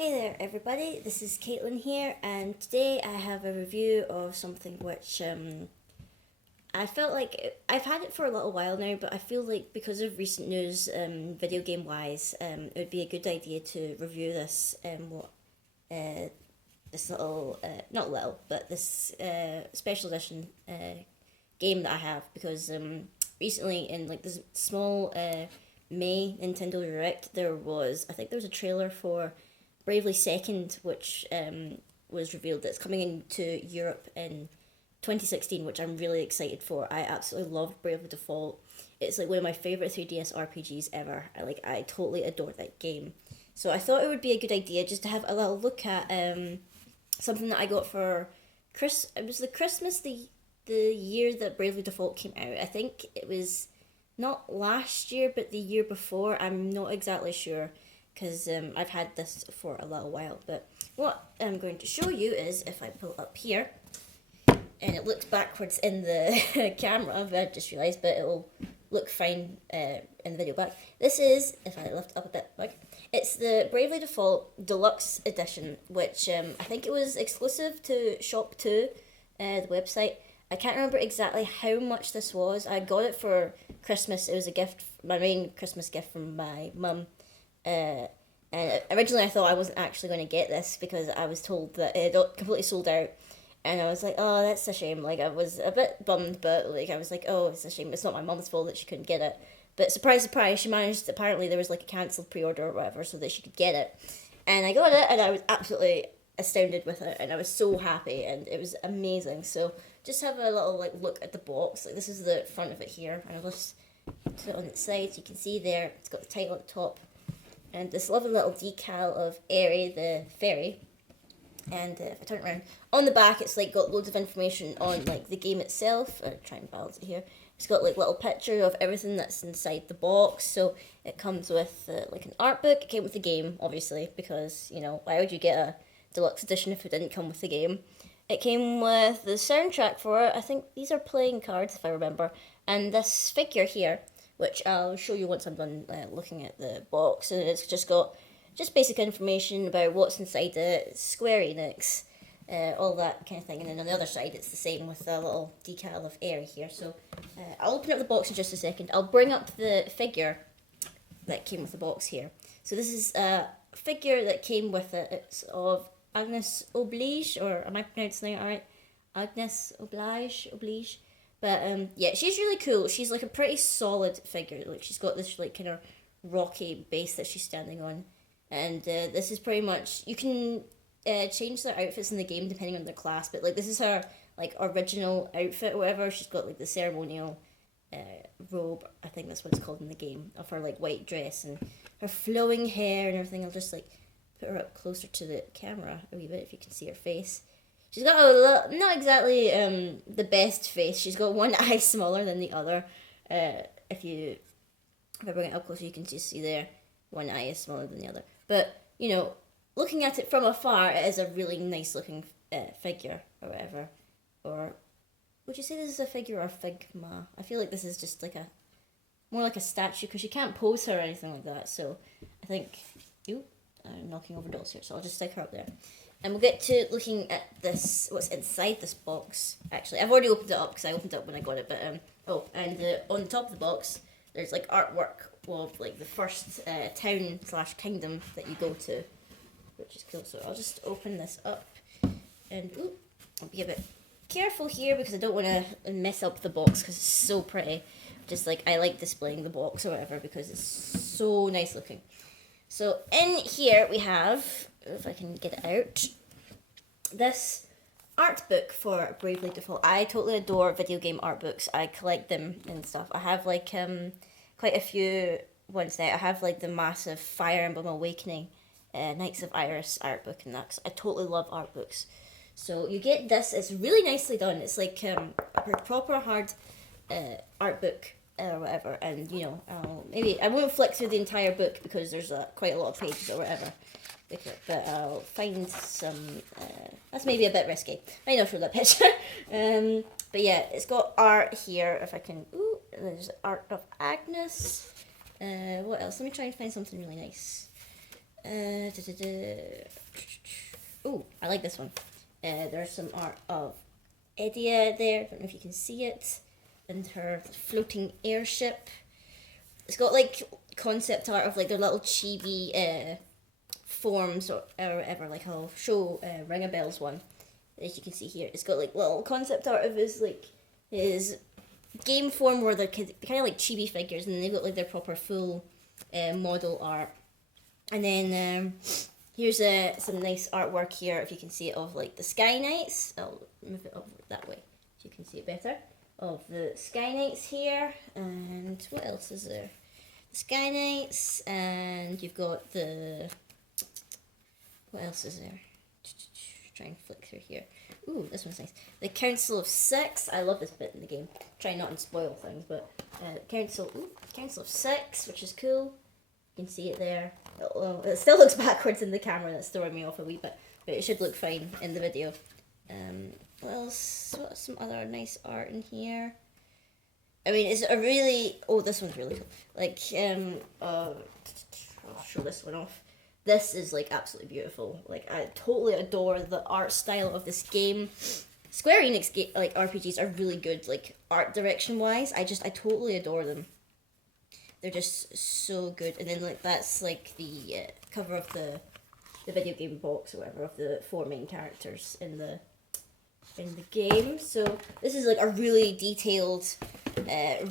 Hey there everybody, this is Caitlin here, and today I have a review of something which I felt like I've had it for a little while now, but I feel like because of recent news, video game wise, it would be a good idea to review this this little not little, but this special edition game that I have, because recently in like this small May Nintendo Direct, I think there was a trailer for Bravely Second, which was revealed that's coming into Europe in 2016, which I'm really excited for. I absolutely love Bravely Default. It's like one of my favorite 3DS RPGs ever. I totally adore that game. So I thought it would be a good idea just to have a little look at something that I got for It was the Christmas the year that Bravely Default came out. I think it was not last year, but the year before. I'm not exactly sure because I've had this for a little while. But what I'm going to show you is, if I pull up here, and it looks backwards in the camera, but I just realised, but it'll look fine in the video back. This is, if I lift up a bit, like, it's the Bravely Default Deluxe Edition, which I think it was exclusive to Shop 2, the website. I can't remember exactly how much this was. I got it for Christmas. It was a gift, my main Christmas gift from my mum. And originally I thought I wasn't actually going to get this because I was told that it had completely sold out. And I was like, oh, that's a shame. Like, I was a bit bummed, but like I was like, oh, it's a shame. It's not my mum's fault that she couldn't get it. But surprise, surprise, she managed. Apparently, there was like a cancelled pre-order or whatever, so that she could get it. And I got it, and I was absolutely astounded with it, and I was so happy, and it was amazing. So just have a little like look at the box. Like, this is the front of it here, and I'll just put it on its side so you can see there. It's got the title at the top, and this lovely little decal of Airy the fairy. And if I turn it around, on the back it's like got loads of information on like the game itself. I'll try and balance it here. It's got like little picture of everything that's inside the box. So it comes with like an art book. It came with the game, obviously, because, you know, why would you get a deluxe edition if it didn't come with the game? It came with the soundtrack for it. I think these are playing cards, if I remember. And this figure here, which I'll show you once I'm done looking at the box. And it's just got just basic information about what's inside it, Square Enix, all that kind of thing. And then on the other side, it's the same with a little decal of Airy here. So I'll open up the box in just a second. I'll bring up the figure that came with the box here. So this is a figure that came with it. It's of Agnes Oblige, or am I pronouncing it alright? Agnes Oblige. But yeah, she's really cool. She's like a pretty solid figure. Like, she's got this like kind of rocky base that she's standing on. And this is pretty much, you can change their outfits in the game depending on their class, but like this is her like original outfit or whatever. She's got like the ceremonial robe, I think that's what it's called in the game, of her like white dress and her flowing hair and everything. I'll just like put her up closer to the camera a wee bit if you can see her face. She's got not exactly the best face. She's got one eye smaller than the other. If I bring it up closer, you can just see there, one eye is smaller than the other. But, you know, looking at it from afar, it is a really nice looking figure or whatever. Or would you say this is a figure or Figma? I feel like this is just like more like a statue, because you can't pose her or anything like that. So I think, I'm knocking over dolls here, so I'll just stick her up there. And we'll get to looking at this, what's inside this box. Actually, I've already opened it up because I opened it up when I got it. But on the top of the box, there's like artwork of like the first town/kingdom that you go to, which is cool. So I'll just open this up, and I'll be a bit careful here because I don't want to mess up the box because it's so pretty. Just like, I like displaying the box or whatever because it's so nice looking. So in here we have, if I can get it out, this art book for Bravely Default. I totally adore video game art books. I collect them and stuff. I have like quite a few ones now. I have like the massive Fire Emblem Awakening Knights of Iris art book and that, 'cause I totally love art books. So you get this. It's really nicely done. It's like a proper hard art book or whatever. And, you know, maybe I won't flick through the entire book because there's quite a lot of pages or whatever. But I'll find some, that's maybe a bit risky. I know for that picture. But yeah, it's got art here, if I can, there's art of Agnes. What else? Let me try and find something really nice. Oh, I like this one. There's some art of Edia there. I don't know if you can see it. And her floating airship. It's got like concept art of like their little chibi forms or whatever. Like I'll show Ring a Bell's one. As you can see here, it's got like little concept art of his game form where they're kind of like chibi figures, and then they've got like their proper full model art. And then here's some nice artwork here, if you can see it, of like the Sky Knights. I'll move it over that way so you can see it better. Of the Sky Knights here, and what else is there? The Sky Knights, and you've got the... What else is there? Try and flick through here. Ooh, this one's nice. The Council of Six. I love this bit in the game. Try not to spoil things, but Council of Six, which is cool. You can see it there. Well, it still looks backwards in the camera. That's throwing me off a wee bit, but it should look fine in the video. What else? What's some other nice art in here? I mean, it's a really... Oh, this one's really cool. Like, I'll show this one off. This is, like, absolutely beautiful. Like, I totally adore the art style of this game. Square Enix, like, RPGs are really good, like, art direction-wise. I totally adore them. They're just so good. And then, like, that's, like, the cover of the video game box or whatever of the 4 main characters in the game. So, this is, like, a really detailed,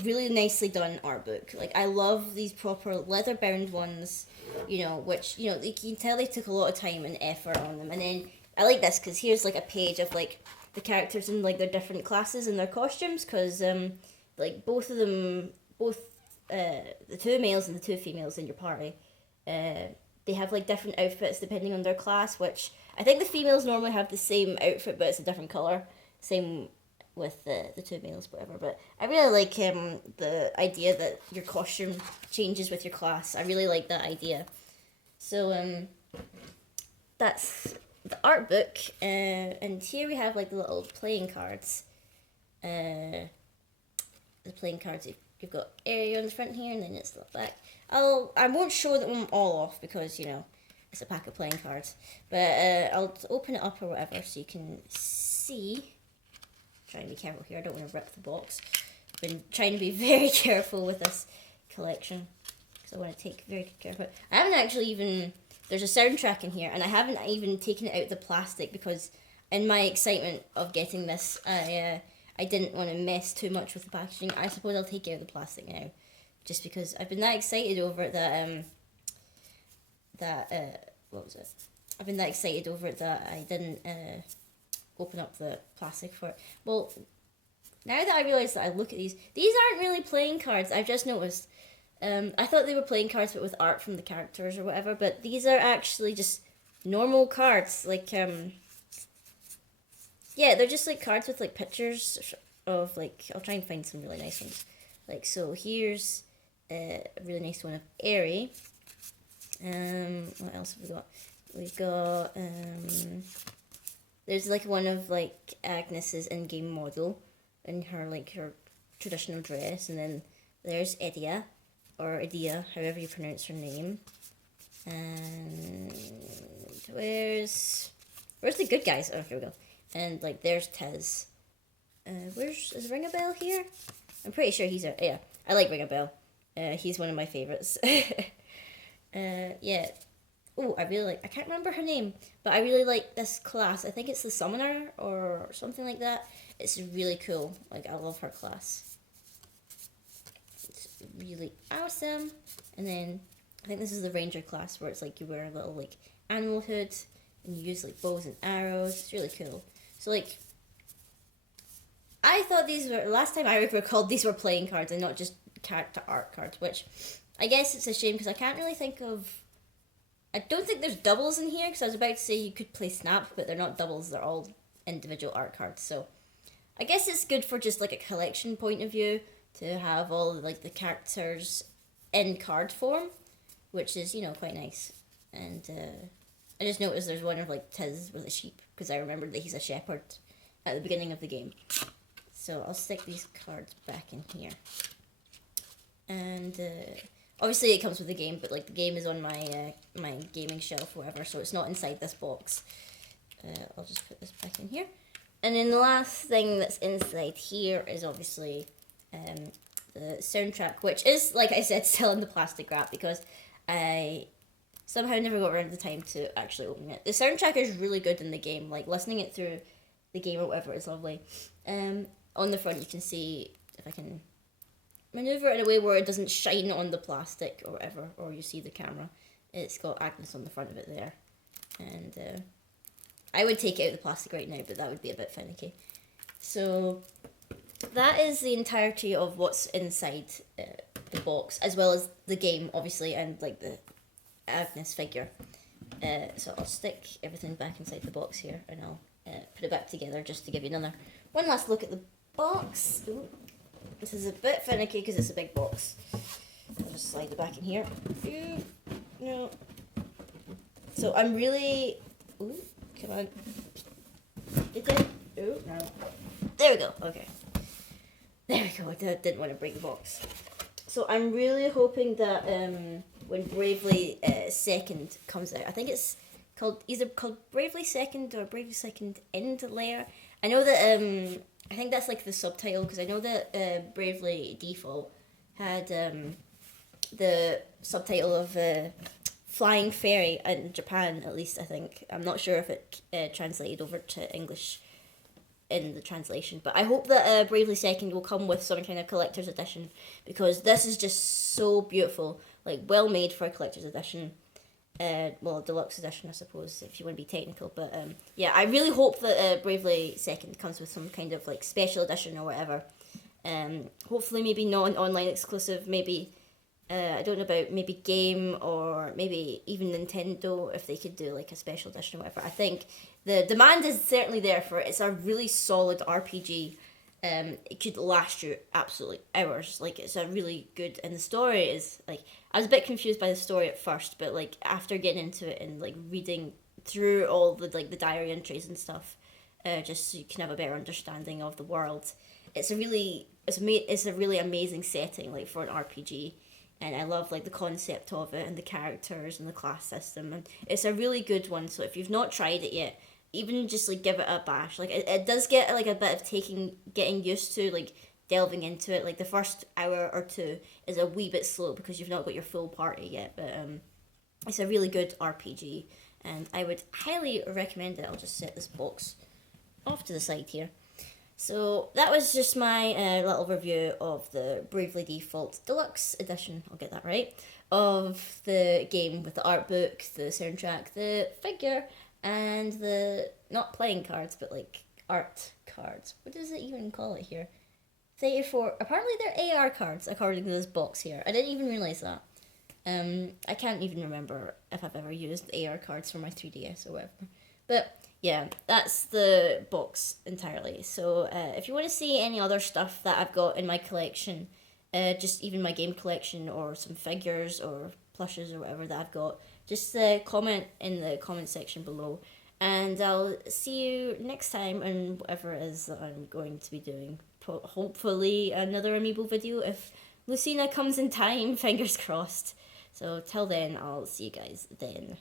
really nicely done art book. Like, I love these proper leather-bound ones, you know, which, you know, you can tell they took a lot of time and effort on them. And then I like this because here's like a page of like the characters in like their different classes and their costumes, because like both of them, the 2 males and the 2 females in your party, they have like different outfits depending on their class, which I think the females normally have the same outfit but it's a different color. Same with the 2 males, whatever. But I really like the idea that your costume changes with your class. I really like that idea. So that's the art book, and here we have like the little playing cards. The playing cards, you've got area on the front here, and then it's the back. I won't show them all off because, you know, it's a pack of playing cards. But I'll open it up or whatever so you can see. Trying to be careful here, I don't want to rip the box. I've been trying to be very careful with this collection because I want to take very good care of it. I haven't actually even, there's a soundtrack in here and I haven't even taken it out of the plastic because in my excitement of getting this, I didn't want to mess too much with the packaging. I suppose I'll take it out of the plastic now just because I've been that excited over it that, what was it? I've been that excited over it that I didn't, open up the plastic for it. Well, now that I realise that I look at these aren't really playing cards, I've just noticed. I thought they were playing cards but with art from the characters or whatever, but these are actually just normal cards, like, yeah, they're just like cards with like pictures of like, I'll try and find some really nice ones. Like, so here's a really nice one of Airy. What else have we got? We've got, there's like one of like Agnes's in-game model in her like her traditional dress, and then there's Edia, or Edia, however you pronounce her name. And where's the good guys? Oh, here we go. And like there's Tiz. Is Ring a Bell here? I'm pretty sure he's yeah. I like Ring a Bell. He's one of my favorites. Yeah. Oh, I can't remember her name, but I really like this class. I think it's the Summoner or something like that. It's really cool. Like, I love her class. It's really awesome. And then, I think this is the Ranger class where it's like you wear a little, like, animal hood and you use, like, bows and arrows. It's really cool. So, like, I thought these were, last time I recalled, these were playing cards and not just character art cards, which I guess it's a shame because I can't really think of, I don't think there's doubles in here because I was about to say you could play Snap, but they're not doubles, they're all individual art cards. So I guess it's good for just like a collection point of view to have all like the characters in card form, which is, you know, quite nice. And I just noticed there's one of like Tiz with a sheep because I remembered that he's a shepherd at the beginning of the game. So I'll stick these cards back in here. And Obviously, it comes with the game, but like the game is on my my gaming shelf, or whatever, so it's not inside this box. I'll just put this back in here. And then the last thing that's inside here is obviously the soundtrack, which is, like I said, still in the plastic wrap because I somehow never got around the time to actually open it. The soundtrack is really good in the game, like listening it through the game or whatever is lovely. On the front you can see, if I can maneuver it in a way where it doesn't shine on the plastic or whatever, or you see the camera, it's got Agnes on the front of it there. And I would take it out of the plastic right now, but that would be a bit finicky. So that is the entirety of what's inside the box, as well as the game, obviously, and like the Agnes figure. So I'll stick everything back inside the box here, and I'll put it back together just to give you one last look at the box. Ooh, this is a bit finicky because it's a big box. I'll just slide it back in here. Ooh, no. So I'm really... Ooh, come on. Get it? Ooh, no. There we go. Okay. There we go. I didn't want to break the box. So I'm really hoping that when Bravely Second comes out, I think it's either called Bravely Second or Bravely Second End Layer. I know that I think that's like the subtitle, because I know that Bravely Default had the subtitle of Flying Fairy in Japan, at least I think. I'm not sure if it translated over to English in the translation, but I hope that Bravely Second will come with some kind of collector's edition, because this is just so beautiful, like well made for a collector's edition. Well, deluxe edition, I suppose, if you want to be technical. But yeah, I really hope that Bravely Second comes with some kind of like special edition or whatever. Hopefully, maybe not an online exclusive. Maybe I don't know about maybe game, or maybe even Nintendo, if they could do like a special edition or whatever. I think the demand is certainly there for it. It's a really solid RPG. It could last you absolutely hours. Like, it's a really good, and the story is like, I was a bit confused by the story at first, but like after getting into it and like reading through all the like the diary entries and stuff, just so you can have a better understanding of the world. It's a really amazing setting, like, for an RPG, and I love like the concept of it and the characters and the class system, and it's a really good one. So if you've not tried it yet, even just like give it a bash. Like, it does get like a bit of getting used to, like delving into it. Like the first hour or two is a wee bit slow because you've not got your full party yet, but it's a really good RPG, and I would highly recommend it. I'll just set this box off to the side here. So that was just my little review of the Bravely Default Deluxe Edition, I'll get that right, of the game with the art book, the soundtrack, the figure, and the, not playing cards, but like art cards. What does it even call it here? 34, apparently they're AR cards, according to this box here. I didn't even realise that. I can't even remember if I've ever used AR cards for my 3DS or whatever. But yeah, that's the box entirely. So if you want to see any other stuff that I've got in my collection, just even my game collection or some figures or plushes or whatever that I've got, just comment in the comment section below. And I'll see you next time on whatever it is that I'm going to be doing. Hopefully another Amiibo video if Lucina comes in time, fingers crossed. So till then, I'll see you guys then.